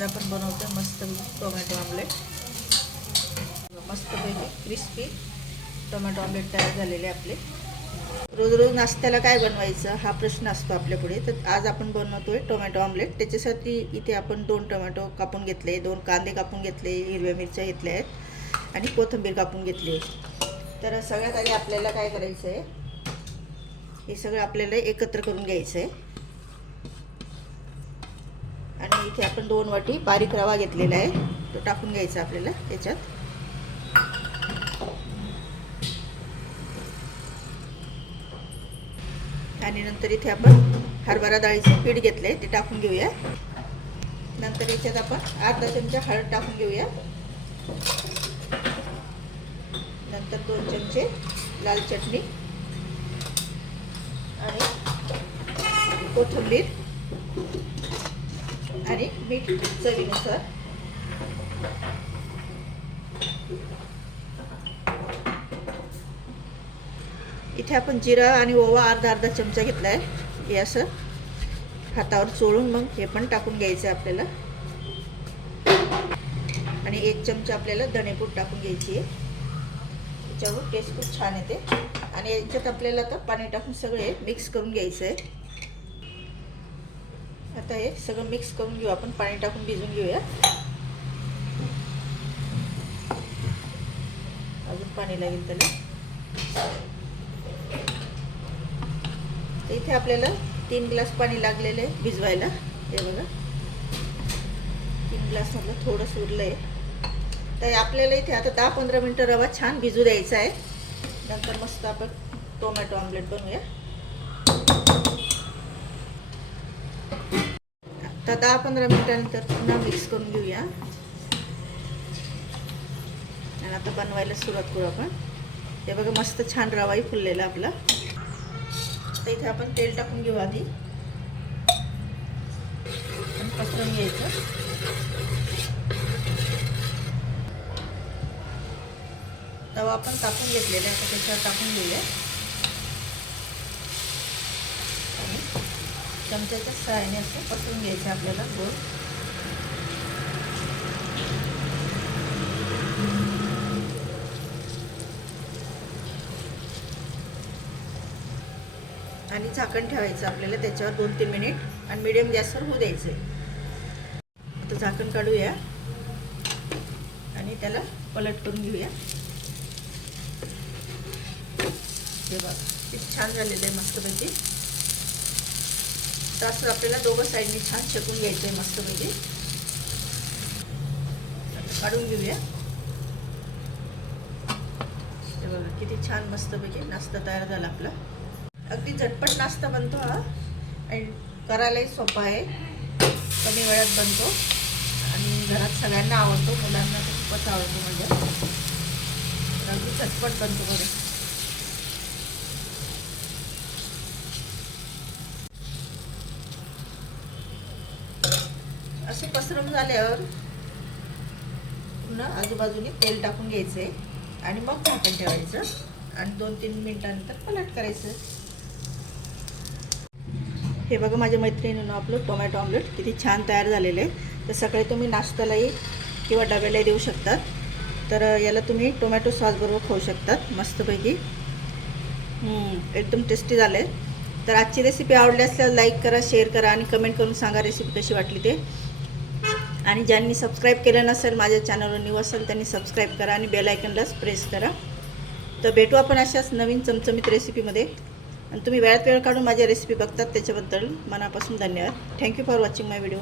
आज आपण बनवतो मस्त टोमॅटो ऑमलेट मस्तपैकी क्रिस्पी टोमॅटो ऑमलेट तयार झालेले आपले. रोज रोज नाश्त्याला काय बनवायचं हा प्रश्न असतो आपल्यापुढे तर आज आपण बनवतोय टोमॅटो ऑमलेट त्याच्यासाठी इथे आपण दोन टोमॅटो कापून घेतले दोन कांदे कापून घेतले हिरव्या मिरच्या घेतल्या आहेत आणि कोथिंबीर कापून घेतली आहे. तर सगळ्यात आधी आपल्याला काय करायचं आहे हे सगळं आपल्याला एकत्र करून घ्यायचं आहे इथे आपण दोन वाटी बारीक रवा घेतलेला आहे. तो टाकून घ्यायचा आपल्याला याच्यात. आणि नंतर इथे आपण हरभरा डाळीचं पीठ घेतलं आहे ते टाकून घेऊया. नंतर याच्यात आपण अर्धा चमचा हळद टाकून घेऊया. नंतर दोन चमचे लाल चटणी आणि कोथिंबीर. आणि मीठ चवीनुसार. इथे आपण जिरा आणि ओवा अर्धा अर्धा चमचा घेतला आहे हे असं हातावर चोळून मग हे पण टाकून घ्यायचं आहे आपल्याला. आणि एक चमचा आपल्याला धणेपूड टाकून घ्यायची आहे. त्याच्यावर टेस्ट खूप छान येते. आणि याच्यात आपल्याला आता पाणी टाकून सगळे मिक्स करून घ्यायचं आहे आता हे सगळं मिक्स करून घेऊ आपण. पाणी टाकून भिजून घेऊया. अजून पाणी लागेल त्याला. इथे आपल्याला तीन ग्लास पाणी लागलेलं आहे भिजवायला. हे बघा. तीन ग्लास मधलं थोडंसं उरलं आहे. तर आपल्याला इथे आता दहा पंधरा मिनटं रवा छान भिजू द्यायचा आहे. नंतर मस्त आपण टोमॅटो ऑमलेट बनवूया. आता दहा पंधरा मिनिटानंतर पुन्हा मिक्स करून घेऊया. आणि आता बनवायला सुरुवात करू आपण. हे बघा मस्त छान रवाही फुललेला आपला. तर इथे आपण तेल टाकून घेऊ आधी. पसरून घ्यायचं. तवा आपण टाकून घेतलेला आहे आता त्याच्यावर टाकून घेऊया आणि चमच्याच्या सहाय्याने असं पसरून घ्यायचं आपल्याला गोड. आणि झाकण ठेवायचं आपल्याला त्याच्यावर दोन तीन मिनिट आणि मिडियम गॅसवर होऊ द्यायचं आता झाकण काढूया आणि त्याला पलट करून घेऊया. हे बघा किती छान झालेलं आहे मस्तपैकी. तर असं आपल्याला दोघं साईडनी छान शेकून घ्यायचं आहे मस्तपैकी आता काढून घेऊया. बघा किती छान मस्तपैकी नाश्ता तयार झाला आपला. अगदी झटपट नाश्ता बनतो हा. आणि करायलाही सोपा आहे. कमी वेळात बनतो. आणि घरात सगळ्यांना आवडतो मुलांना तर खूपच आवडतो म्हणजे. अगदी झटपट बनतो बघा. असे पसरून झाल्यावर पुन्हा आजूबाजूने तेल टाकून घ्यायचं आहे आणि मग झाकण ठेवायचं आणि दोन तीन मिनटानंतर पलट करायचं. हे बघा माझ्या मैत्रिणीनं आपलं टोमॅटो ऑमलेट किती छान तयार झालेलं आहे. तर सकाळी तुम्ही नाश्त्यालाही किंवा डब्यालाही देऊ शकतात. तर याला तुम्ही टोमॅटो सॉसबरोबर खाऊ शकतात मस्तपैकी. एकदम टेस्टी झालं आहे तर आजची रेसिपी आवडली असल्यास लाईक करा शेअर करा आणि कमेंट करून सांगा रेसिपी कशी वाटली ते. आणि ज्यांनी सबस्क्राईब केलं नसेल माझ्या चॅनलवर न्यू असेल त्यांनी सबस्क्राईब करा आणि बेलायकनलाच प्रेस करा. तर भेटू आपण अशाच नवीन चमचमीत रेसिपीमध्ये आणि तुम्ही वेळात वेळ काढून माझ्या रेसिपी बघतात त्याच्याबद्दल मनापासून धन्यवाद. Thank you for watching my video